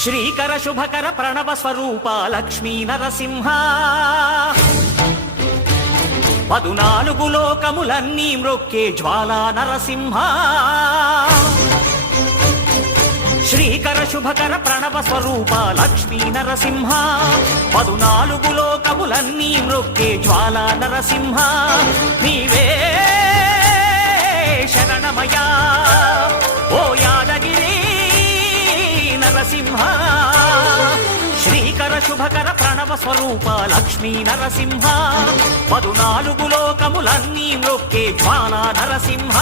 శ్రీకర శుభకర ప్రణవ స్వరూప లక్ష్మీ నరసింహ 14 లోకములన్నీ మ్రొక్కే జ్వాలా నరసింహ శ్రీకర శుభకర ప్రణవ స్వరూప లక్ష్మీ నరసింహ 14 లోకములన్నీ మ్రొక్కే జ్వాలా నరసింహ నీవే శరణమయా ఓ యాదగిరి నరసింహ శ్రీకర శుభకర ప్రణవ స్వరూప లక్ష్మీ నరసింహ 14 లోకములన్నీ మ్రొక్కే జ్వాలా నరసింహ